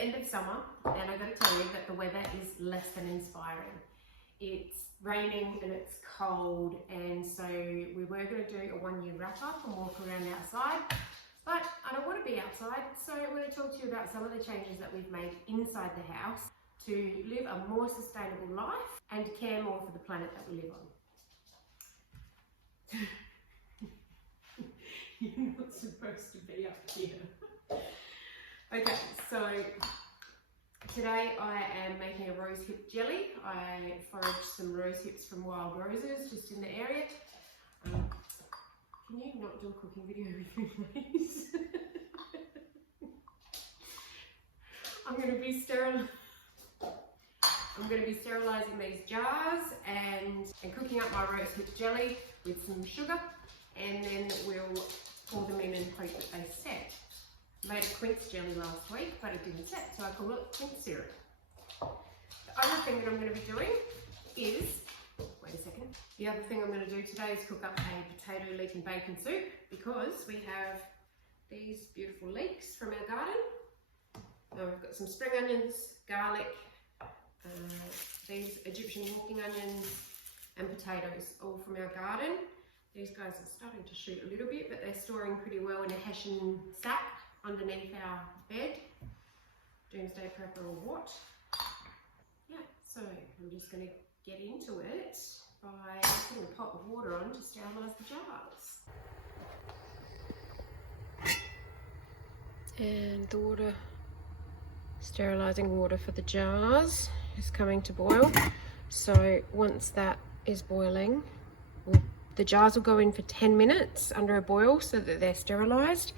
the end of summer, and I got to tell you that the weather is less than inspiring. It's raining and it's cold, and so we were going to do a 1 year wrap up and walk around outside, but I don't want to be outside, so I'm going to talk to you about some of the changes that we've made inside the house to live a more sustainable life and to care more for the planet that we live on. You're not supposed to be up here. Okay, so today I am making a rose hip jelly. I foraged some rose hips from Wild Roses just in the area. Can you not do a cooking video with me, please? I'm going to be sterilising these jars and cooking up my rose hip jelly with some sugar, and then we'll pour them in and hope that they set. I made a quince jelly last week, but it didn't set, so I call it quince syrup. The other thing that I'm going to be doing is, wait a second, the other thing I'm going to do today is cook up a potato, leek and bacon soup, because we have these beautiful leeks from our garden. We've got some spring onions, garlic, these Egyptian walking onions and potatoes, all from our garden. These guys are starting to shoot a little bit, but they're storing pretty well in a Hessian sack underneath our bed. Doomsday prepper or what? Yeah, so I'm just going to get into it by putting a pot of water on to sterilise the jars. And the water, sterilising water for the jars is coming to boil. So once that is boiling, the jars will go in for 10 minutes under a boil so that they're sterilised.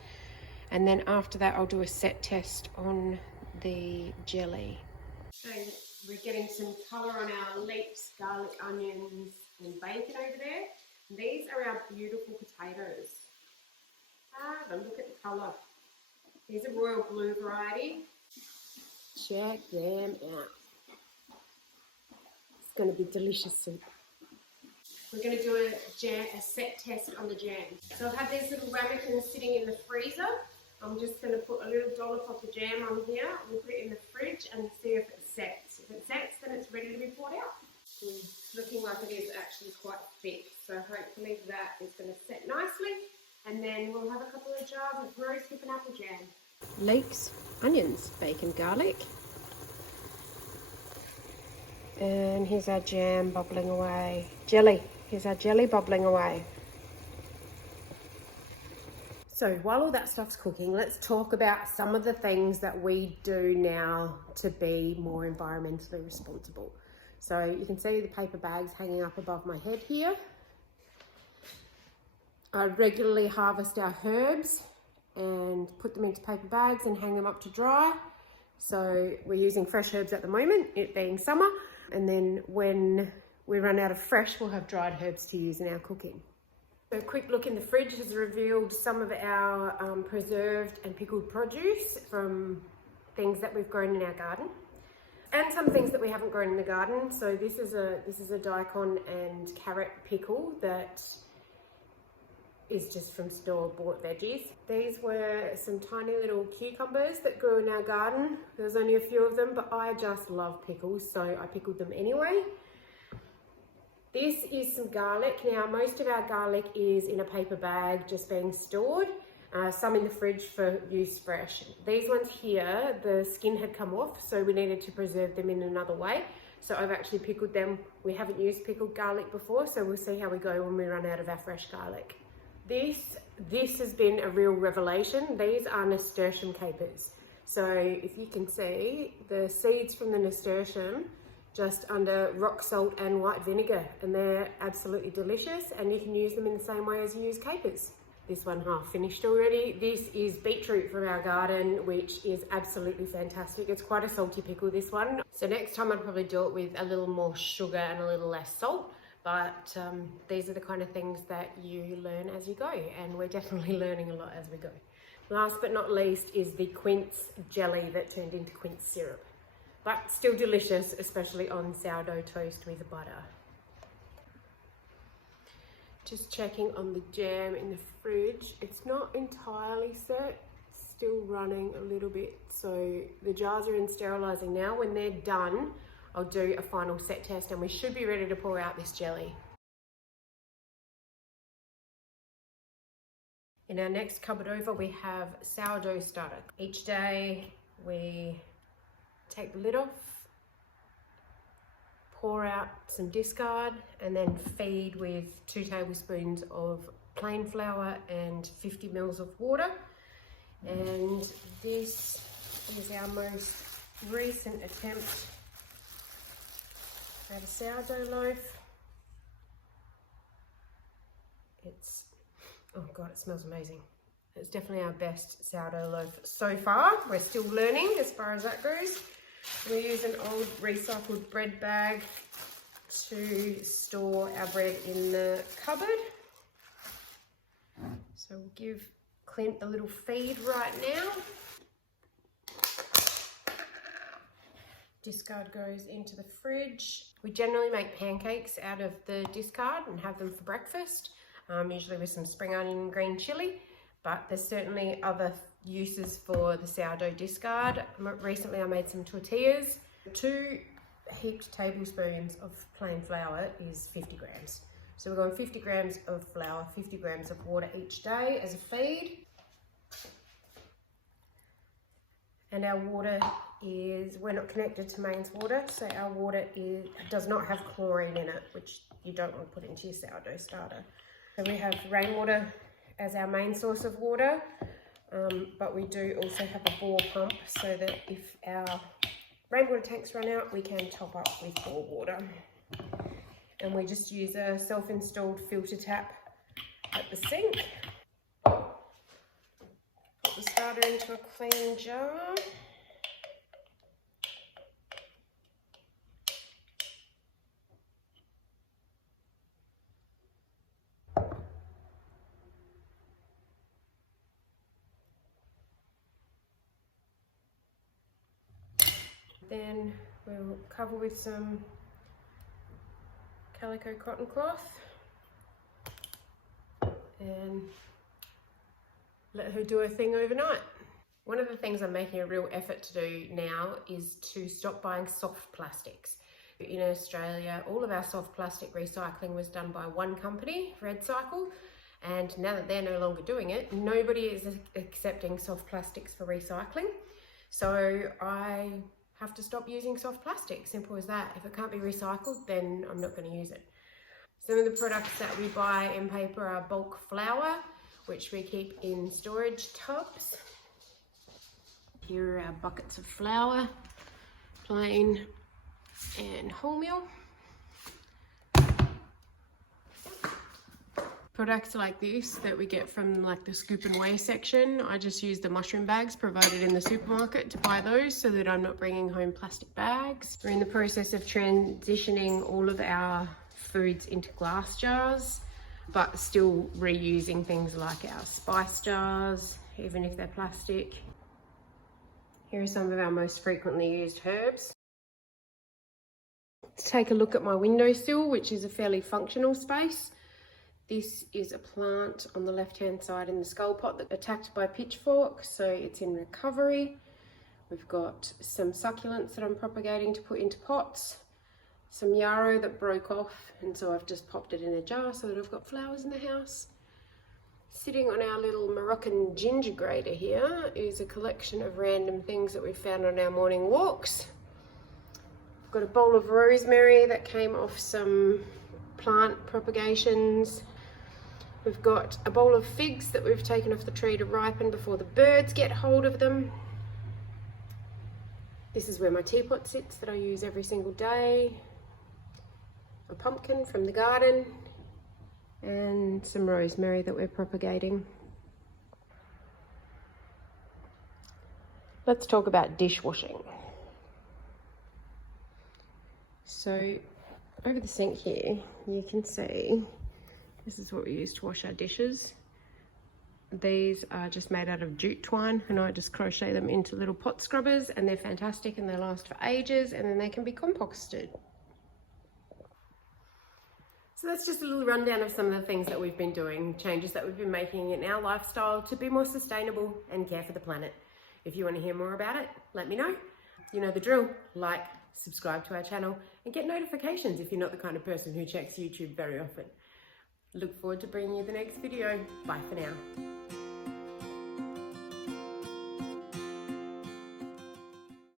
And then after that, I'll do a set test on the jelly. So we're getting some colour on our leeks, garlic, onions and bacon over there. And these are our beautiful potatoes. Look at the colour. These are royal blue variety. Check them out. It's going to be delicious soup. We're going to do a set test on the jam. So I have these little ramekins sitting in the freezer. I'm just going to put a little dollop of the jam on here. We'll put it in the fridge and see if it sets. If it sets, then it's ready to be poured out. It's looking like it is actually quite thick. So hopefully that is going to set nicely. And then we'll have a couple of jars of rose hip and apple jam. Leeks, onions, bacon, garlic. And here's our jam bubbling away. Jelly. Here's our jelly bubbling away. So while all that stuff's cooking, let's talk about some of the things that we do now to be more environmentally responsible. So you can see the paper bags hanging up above my head here. I regularly harvest our herbs and put them into paper bags and hang them up to dry. So we're using fresh herbs at the moment, it being summer. And then when we run out of fresh, we'll have dried herbs to use in our cooking. So a quick look in the fridge has revealed some of our preserved and pickled produce from things that we've grown in our garden, and some things that we haven't grown in the garden. So this is a daikon and carrot pickle that is just from store-bought veggies. These were some tiny little cucumbers that grew in our garden. There's only a few of them, but I just love pickles, so I pickled them anyway. This is some garlic. Now, most of our garlic is in a paper bag, just being stored. Some in the fridge for use fresh. These ones here, the skin had come off, so we needed to preserve them in another way. So I've actually pickled them. We haven't used pickled garlic before, so we'll see how we go when we run out of our fresh garlic. This has been a real revelation. These are nasturtium capers. So if you can see the seeds from the nasturtium just under rock salt and white vinegar, and they're absolutely delicious, and you can use them in the same way as you use capers. This one half finished already. This is beetroot from our garden, which is absolutely fantastic. It's quite a salty pickle, this one. So next time I'd probably do it with a little more sugar and a little less salt. But these are the kind of things that you learn as you go, and we're definitely learning a lot as we go. Last but not least is the quince jelly that turned into quince syrup, but still delicious, especially on sourdough toast with butter. Just checking on the jam in the fridge. It's not entirely set. still running a little bit. So the jars are in sterilising now. When they're done, I'll do a final set test and we should be ready to pour out this jelly. In our next cupboard over, we have sourdough starter. Each day we take the lid off, pour out some discard, and then feed with 2 tablespoons of plain flour and 50 mils of water. And this is our most recent attempt at a sourdough loaf. Oh God, it smells amazing. It's definitely our best sourdough loaf so far. We're still learning as far as that goes. We use an old recycled bread bag to store our bread in the cupboard. So we'll give Clint a little feed right now. Discard goes into the fridge. We generally make pancakes out of the discard and have them for breakfast, usually with some spring onion and green chilli, but there's certainly other uses for the sourdough discard. Recently I made some tortillas. 2 heaped tablespoons of plain flour is 50 grams. So we're going 50 grams of flour, 50 grams of water each day as a feed. And our water we're not connected to mains water, so our water does not have chlorine in it, which you don't want to put into your sourdough starter. So we have rainwater as our main source of water, but we do also have a bore pump so that if our rainwater tanks run out, we can top up with bore water. And we just use a self-installed filter tap at the sink. Put the starter into a clean jar. Then we'll cover with some calico cotton cloth and let her do her thing overnight. One of the things I'm making a real effort to do now is to stop buying soft plastics. In Australia, all of our soft plastic recycling was done by one company, RedCycle, and now that they're no longer doing it, nobody is accepting soft plastics for recycling. So I have to stop using soft plastic, simple as that. If it can't be recycled, then I'm not going to use it. Some of the products that we buy in paper are bulk flour, which we keep in storage tubs. Here are our buckets of flour, plain and wholemeal. Products like this that we get from like the scoop and weigh section, I just use the mushroom bags provided in the supermarket to buy those so that I'm not bringing home plastic bags. We're in the process of transitioning all of our foods into glass jars, but still reusing things like our spice jars, even if they're plastic. Here are some of our most frequently used herbs. Let's take a look at my windowsill, which is a fairly functional space. This is a plant on the left-hand side in the skull pot that attacked by pitchfork, so it's in recovery. We've got some succulents that I'm propagating to put into pots, some yarrow that broke off, and so I've just popped it in a jar so that I've got flowers in the house. Sitting on our little Moroccan ginger grater here is a collection of random things that we've found on our morning walks. I've got a bowl of rosemary that came off some plant propagations. We've got a bowl of figs that we've taken off the tree to ripen before the birds get hold of them. This is where my teapot sits that I use every single day. A pumpkin from the garden and some rosemary that we're propagating. Let's talk about dishwashing. So over the sink here, you can see this is what we use to wash our dishes. These are just made out of jute twine, and I just crochet them into little pot scrubbers, and they're fantastic and they last for ages, and then they can be composted. So that's just a little rundown of some of the things that we've been doing, changes that we've been making in our lifestyle to be more sustainable and care for the planet. If you want to hear more about it, let me know. You know the drill. Like, subscribe to our channel, and get notifications if you're not the kind of person who checks YouTube very often. Look forward to bringing you the next video. Bye for now.